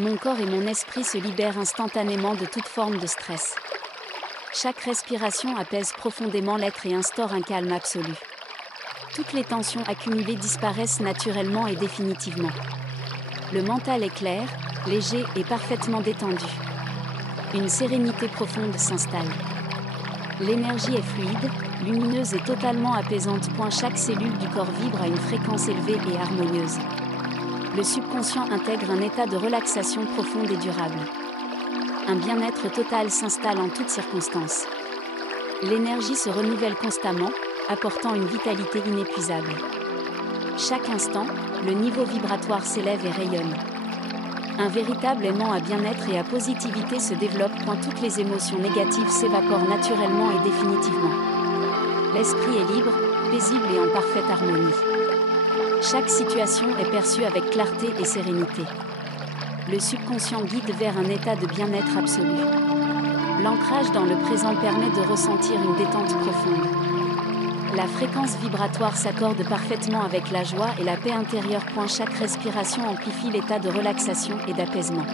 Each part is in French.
Mon corps et mon esprit se libèrent instantanément de toute forme de stress. Chaque respiration apaise profondément l'être et instaure un calme absolu. Toutes les tensions accumulées disparaissent naturellement et définitivement. Le mental est clair, léger et parfaitement détendu. Une sérénité profonde s'installe. L'énergie est fluide, lumineuse et totalement apaisante. Chaque cellule du corps vibre à une fréquence élevée et harmonieuse. Le subconscient intègre un état de relaxation profonde et durable. Un bien-être total s'installe en toutes circonstances. L'énergie se renouvelle constamment, apportant une vitalité inépuisable. Chaque instant, le niveau vibratoire s'élève et rayonne. Un véritable aimant à bien-être et à positivité se développe. Toutes les émotions négatives s'évaporent naturellement et définitivement. L'esprit est libre, paisible et en parfaite harmonie. Chaque situation est perçue avec clarté et sérénité. Le subconscient guide vers un état de bien-être absolu. L'ancrage dans le présent permet de ressentir une détente profonde. La fréquence vibratoire s'accorde parfaitement avec la joie et la paix intérieure. Chaque respiration amplifie l'état de relaxation et d'apaisement.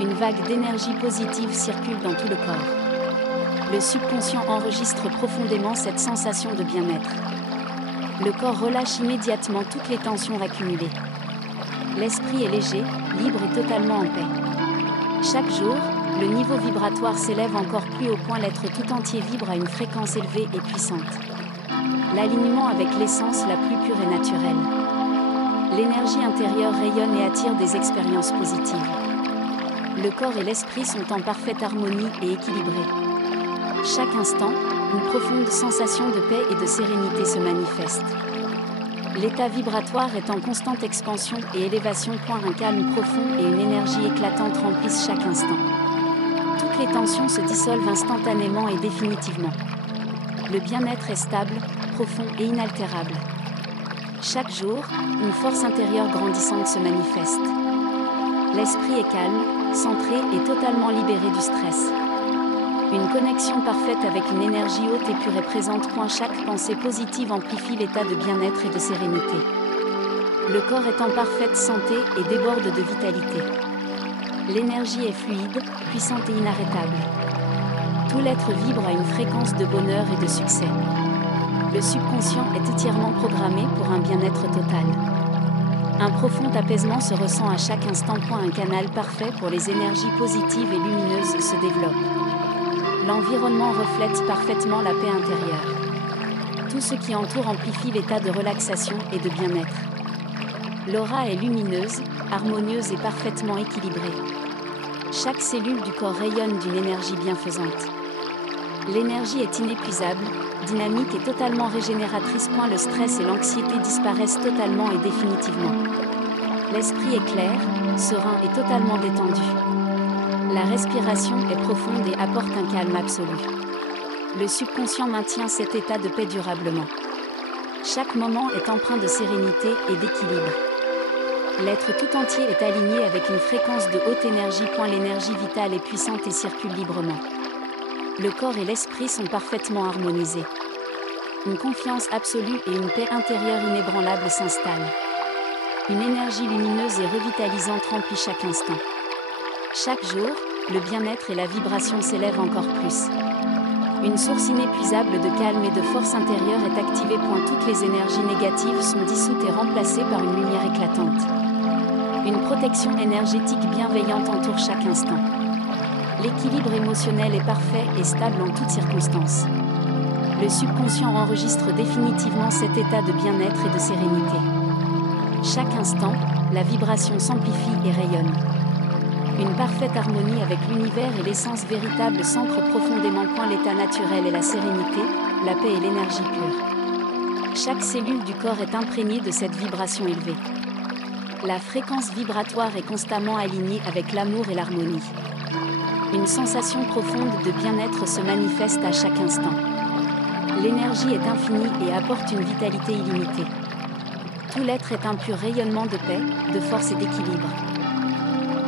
Une vague d'énergie positive circule dans tout le corps. Le subconscient enregistre profondément cette sensation de bien-être. Le corps relâche immédiatement toutes les tensions accumulées. L'esprit est léger, libre et totalement en paix. Chaque jour, le niveau vibratoire s'élève encore plus haut. L'être tout entier vibre à une fréquence élevée et puissante. L'alignement avec l'essence la plus pure et naturelle. L'énergie intérieure rayonne et attire des expériences positives. Le corps et l'esprit sont en parfaite harmonie et équilibrés. Chaque instant, une profonde sensation de paix et de sérénité se manifeste. L'état vibratoire est en constante expansion et élévation. Un calme profond et une énergie éclatante remplissent chaque instant. Toutes les tensions se dissolvent instantanément et définitivement. Le bien-être est stable, profond et inaltérable. Chaque jour, une force intérieure grandissante se manifeste. L'esprit est calme, centré et totalement libéré du stress. Une connexion parfaite avec une énergie haute et pure est présente. Chaque pensée positive amplifie l'état de bien-être et de sérénité. Le corps est en parfaite santé et déborde de vitalité. L'énergie est fluide, puissante et inarrêtable. Tout l'être vibre à une fréquence de bonheur et de succès. Le subconscient est entièrement programmé pour un bien-être total. Un profond apaisement se ressent à chaque instant. Un canal parfait pour les énergies positives et lumineuses se développe. L'environnement reflète parfaitement la paix intérieure. Tout ce qui entoure amplifie l'état de relaxation et de bien-être. L'aura est lumineuse, harmonieuse et parfaitement équilibrée. Chaque cellule du corps rayonne d'une énergie bienfaisante. L'énergie est inépuisable, dynamique et totalement régénératrice. Le stress et l'anxiété disparaissent totalement et définitivement. L'esprit est clair, serein et totalement détendu. La respiration est profonde et apporte un calme absolu. Le subconscient maintient cet état de paix durablement. Chaque moment est empreint de sérénité et d'équilibre. L'être tout entier est aligné avec une fréquence de haute énergie. L'énergie vitale est puissante et circule librement. Le corps et l'esprit sont parfaitement harmonisés. Une confiance absolue et une paix intérieure inébranlable s'installent. Une énergie lumineuse et revitalisante remplit chaque instant. Chaque jour, le bien-être et la vibration s'élèvent encore plus. Une source inépuisable de calme et de force intérieure est activée. Toutes les énergies négatives sont dissoutes et remplacées par une lumière éclatante. Une protection énergétique bienveillante entoure chaque instant. L'équilibre émotionnel est parfait et stable en toutes circonstances. Le subconscient enregistre définitivement cet état de bien-être et de sérénité. Chaque instant, la vibration s'amplifie et rayonne. Une parfaite harmonie avec l'univers et l'essence véritable s'ancre profondément. L'état naturel est la sérénité, la paix et l'énergie pure. Chaque cellule du corps est imprégnée de cette vibration élevée. La fréquence vibratoire est constamment alignée avec l'amour et l'harmonie. Une sensation profonde de bien-être se manifeste à chaque instant. L'énergie est infinie et apporte une vitalité illimitée. Tout l'être est un pur rayonnement de paix, de force et d'équilibre.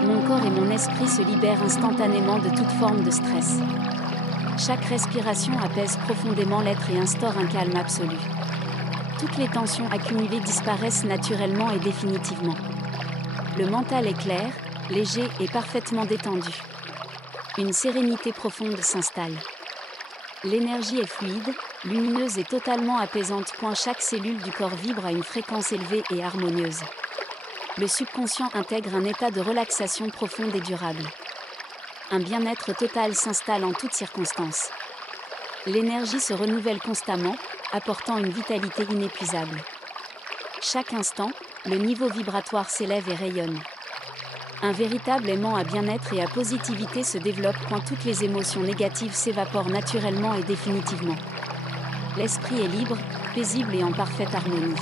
Mon corps et mon esprit se libèrent instantanément de toute forme de stress. Chaque respiration apaise profondément l'être et instaure un calme absolu. Toutes les tensions accumulées disparaissent naturellement et définitivement. Le mental est clair, léger et parfaitement détendu. Une sérénité profonde s'installe. L'énergie est fluide, lumineuse et totalement apaisante. Chaque cellule du corps vibre à une fréquence élevée et harmonieuse. Le subconscient intègre un état de relaxation profonde et durable. Un bien-être total s'installe en toutes circonstances. L'énergie se renouvelle constamment, apportant une vitalité inépuisable. Chaque instant, le niveau vibratoire s'élève et rayonne. Un véritable aimant à bien-être et à positivité se développe. Toutes les émotions négatives s'évaporent naturellement et définitivement. L'esprit est libre, paisible et en parfaite harmonie.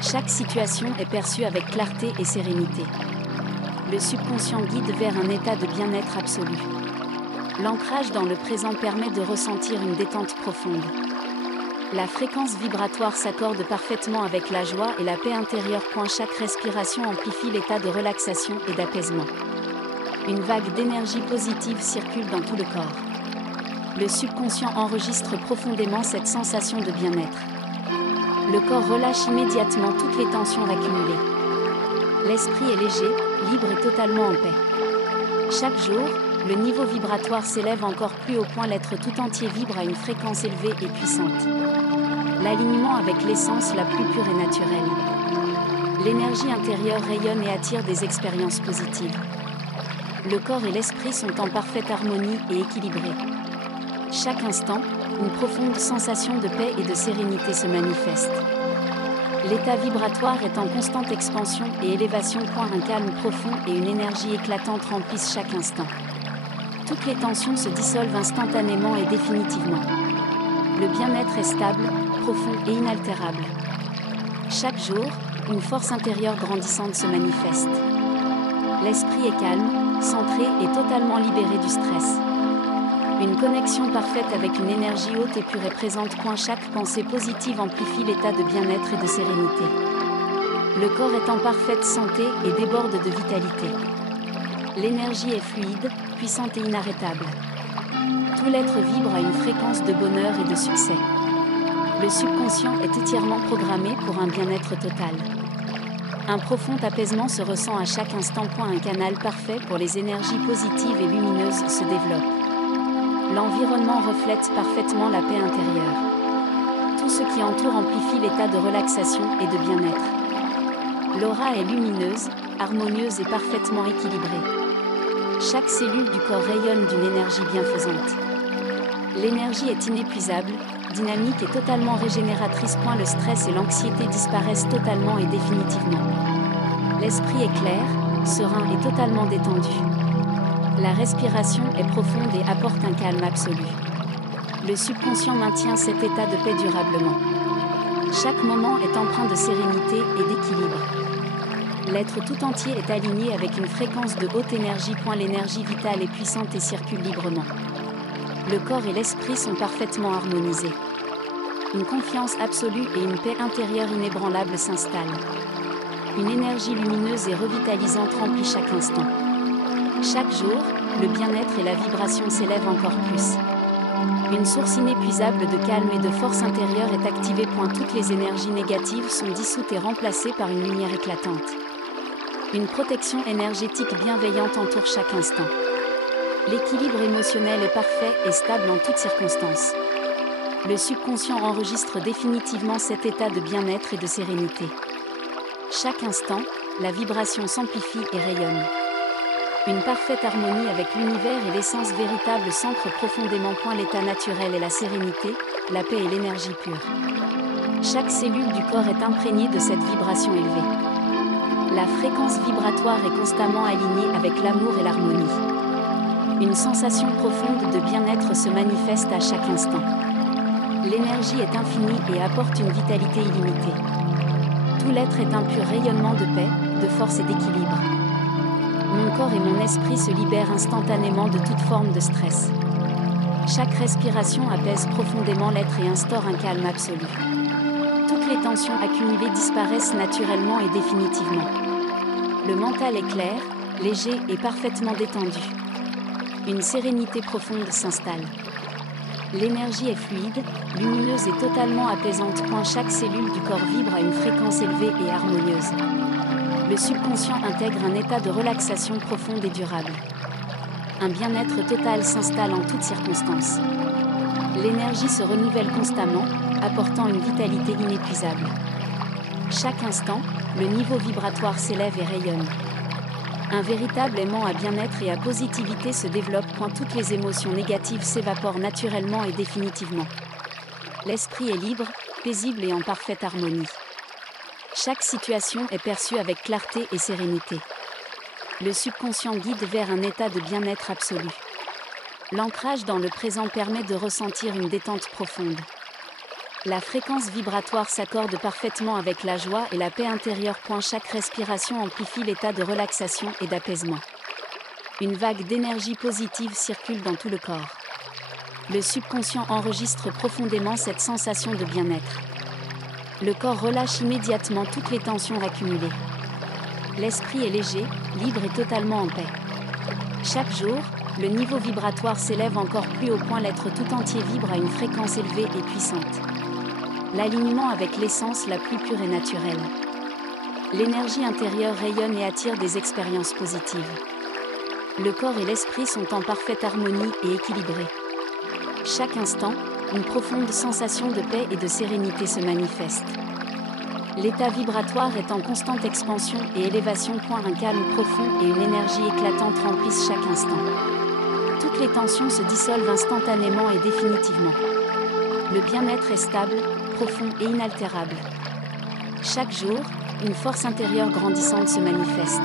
Chaque situation est perçue avec clarté et sérénité. Le subconscient guide vers un état de bien-être absolu. L'ancrage dans le présent permet de ressentir une détente profonde. La fréquence vibratoire s'accorde parfaitement avec la joie et la paix intérieure. Chaque respiration amplifie l'état de relaxation et d'apaisement. Une vague d'énergie positive circule dans tout le corps. Le subconscient enregistre profondément cette sensation de bien-être. Le corps relâche immédiatement toutes les tensions accumulées. L'esprit est léger, libre et totalement en paix. Chaque jour, le niveau vibratoire s'élève encore plus haut. L'être tout entier vibre à une fréquence élevée et puissante. L'alignement avec l'essence la plus pure et naturelle. L'énergie intérieure rayonne et attire des expériences positives. Le corps et l'esprit sont en parfaite harmonie et équilibrés. Chaque instant, une profonde sensation de paix et de sérénité se manifeste. L'état vibratoire est en constante expansion et élévation. Un calme profond et une énergie éclatante remplissent chaque instant. Toutes les tensions se dissolvent instantanément et définitivement. Le bien-être est stable, profond et inaltérable. Chaque jour, une force intérieure grandissante se manifeste. L'esprit est calme, centré et totalement libéré du stress. Une connexion parfaite avec une énergie haute et pure est présente. Chaque pensée positive amplifie l'état de bien-être et de sérénité. Le corps est en parfaite santé et déborde de vitalité. L'énergie est fluide, puissante et inarrêtable. Tout l'être vibre à une fréquence de bonheur et de succès. Le subconscient est entièrement programmé pour un bien-être total. Un profond apaisement se ressent à chaque instant. Un canal parfait pour les énergies positives et lumineuses se développe. L'environnement reflète parfaitement la paix intérieure. Tout ce qui entoure amplifie l'état de relaxation et de bien-être. L'aura est lumineuse, harmonieuse et parfaitement équilibrée. Chaque cellule du corps rayonne d'une énergie bienfaisante. L'énergie est inépuisable, dynamique et totalement régénératrice. Le stress et l'anxiété disparaissent totalement et définitivement. L'esprit est clair, serein et totalement détendu. La respiration est profonde et apporte un calme absolu. Le subconscient maintient cet état de paix durablement. Chaque moment est empreint de sérénité et d'équilibre. L'être tout entier est aligné avec une fréquence de haute énergie. L'énergie vitale est puissante et circule librement. Le corps et l'esprit sont parfaitement harmonisés. Une confiance absolue et une paix intérieure inébranlable s'installent. Une énergie lumineuse et revitalisante remplit chaque instant. Chaque jour, le bien-être et la vibration s'élèvent encore plus. Une source inépuisable de calme et de force intérieure est activée. Toutes les énergies négatives sont dissoutes et remplacées par une lumière éclatante. Une protection énergétique bienveillante entoure chaque instant. L'équilibre émotionnel est parfait et stable en toutes circonstances. Le subconscient enregistre définitivement cet état de bien-être et de sérénité. Chaque instant, la vibration s'amplifie et rayonne. Une parfaite harmonie avec l'univers et l'essence véritable s'ancre profondément. L'état naturel est la sérénité, la paix et l'énergie pure. Chaque cellule du corps est imprégnée de cette vibration élevée. La fréquence vibratoire est constamment alignée avec l'amour et l'harmonie. Une sensation profonde de bien-être se manifeste à chaque instant. L'énergie est infinie et apporte une vitalité illimitée. Tout l'être est un pur rayonnement de paix, de force et d'équilibre. Mon corps et mon esprit se libèrent instantanément de toute forme de stress. Chaque respiration apaise profondément l'être et instaure un calme absolu. Toutes les tensions accumulées disparaissent naturellement et définitivement. Le mental est clair, léger et parfaitement détendu. Une sérénité profonde s'installe. L'énergie est fluide, lumineuse et totalement apaisante. Chaque cellule du corps vibre à une fréquence élevée et harmonieuse. Le subconscient intègre un état de relaxation profonde et durable. Un bien-être total s'installe en toutes circonstances. L'énergie se renouvelle constamment, apportant une vitalité inépuisable. Chaque instant, le niveau vibratoire s'élève et rayonne. Un véritable aimant à bien-être et à positivité se développe. Toutes les émotions négatives s'évaporent naturellement et définitivement. L'esprit est libre, paisible et en parfaite harmonie. Chaque situation est perçue avec clarté et sérénité. Le subconscient guide vers un état de bien-être absolu. L'ancrage dans le présent permet de ressentir une détente profonde. La fréquence vibratoire s'accorde parfaitement avec la joie et la paix intérieure. Chaque respiration amplifie l'état de relaxation et d'apaisement. Une vague d'énergie positive circule dans tout le corps. Le subconscient enregistre profondément cette sensation de bien-être. Le corps relâche immédiatement toutes les tensions accumulées. L'esprit est léger, libre et totalement en paix. Chaque jour, le niveau vibratoire s'élève encore plus haut. L'être tout entier vibre à une fréquence élevée et puissante. L'alignement avec l'essence la plus pure et naturelle. L'énergie intérieure rayonne et attire des expériences positives. Le corps et l'esprit sont en parfaite harmonie et équilibrés. Chaque instant, une profonde sensation de paix et de sérénité se manifeste. L'état vibratoire est en constante expansion et élévation. Un calme profond et une énergie éclatante remplissent chaque instant. Toutes les tensions se dissolvent instantanément et définitivement. Le bien-être est stable, profond et inaltérable. Chaque jour, une force intérieure grandissante se manifeste.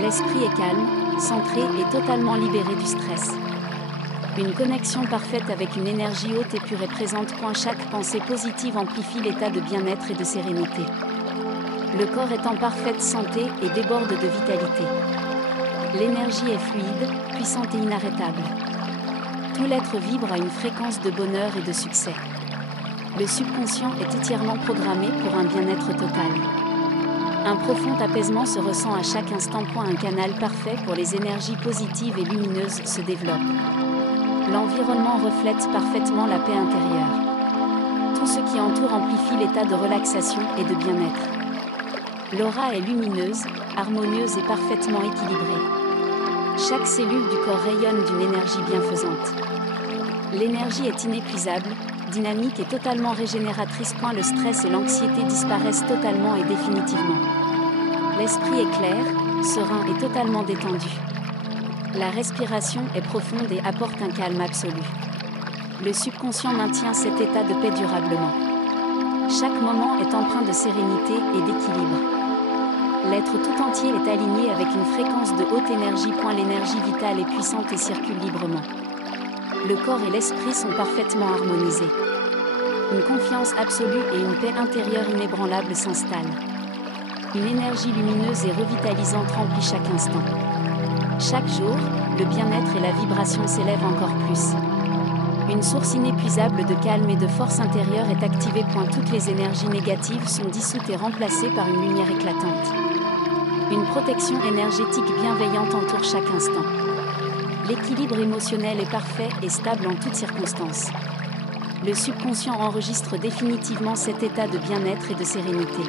L'esprit est calme, centré et totalement libéré du stress. Une connexion parfaite avec une énergie haute et pure est présente. Chaque pensée positive amplifie l'état de bien-être et de sérénité. Le corps est en parfaite santé et déborde de vitalité. L'énergie est fluide, puissante et inarrêtable. Tout l'être vibre à une fréquence de bonheur et de succès. Le subconscient est entièrement programmé pour un bien-être total. Un profond apaisement se ressent à chaque instant. Un canal parfait pour les énergies positives et lumineuses se développe. L'environnement reflète parfaitement la paix intérieure. Tout ce qui entoure amplifie l'état de relaxation et de bien-être. L'aura est lumineuse, harmonieuse et parfaitement équilibrée. Chaque cellule du corps rayonne d'une énergie bienfaisante. L'énergie est inépuisable, dynamique et totalement régénératrice. Le stress et l'anxiété disparaissent totalement et définitivement. L'esprit est clair, serein et totalement détendu. La respiration est profonde et apporte un calme absolu. Le subconscient maintient cet état de paix durablement. Chaque moment est empreint de sérénité et d'équilibre. L'être tout entier est aligné avec une fréquence de haute énergie. L'énergie vitale est puissante et circule librement. Le corps et l'esprit sont parfaitement harmonisés. Une confiance absolue et une paix intérieure inébranlable s'installent. Une énergie lumineuse et revitalisante remplit chaque instant. Chaque jour, le bien-être et la vibration s'élèvent encore plus. Une source inépuisable de calme et de force intérieure est activée. Toutes les énergies négatives sont dissoutes et remplacées par une lumière éclatante. Une protection énergétique bienveillante entoure chaque instant. L'équilibre émotionnel est parfait et stable en toutes circonstances. Le subconscient enregistre définitivement cet état de bien-être et de sérénité.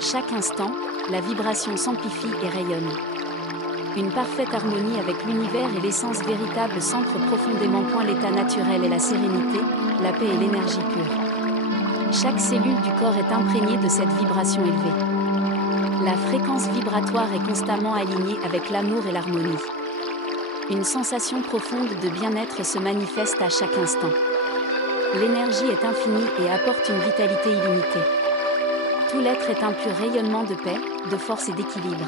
Chaque instant, la vibration s'amplifie et rayonne. Une parfaite harmonie avec l'univers et l'essence véritable s'ancre profondément. L'état naturel est la sérénité, la paix et l'énergie pure. Chaque cellule du corps est imprégnée de cette vibration élevée. La fréquence vibratoire est constamment alignée avec l'amour et l'harmonie. Une sensation profonde de bien-être se manifeste à chaque instant. L'énergie est infinie et apporte une vitalité illimitée. Tout l'être est un pur rayonnement de paix, de force et d'équilibre.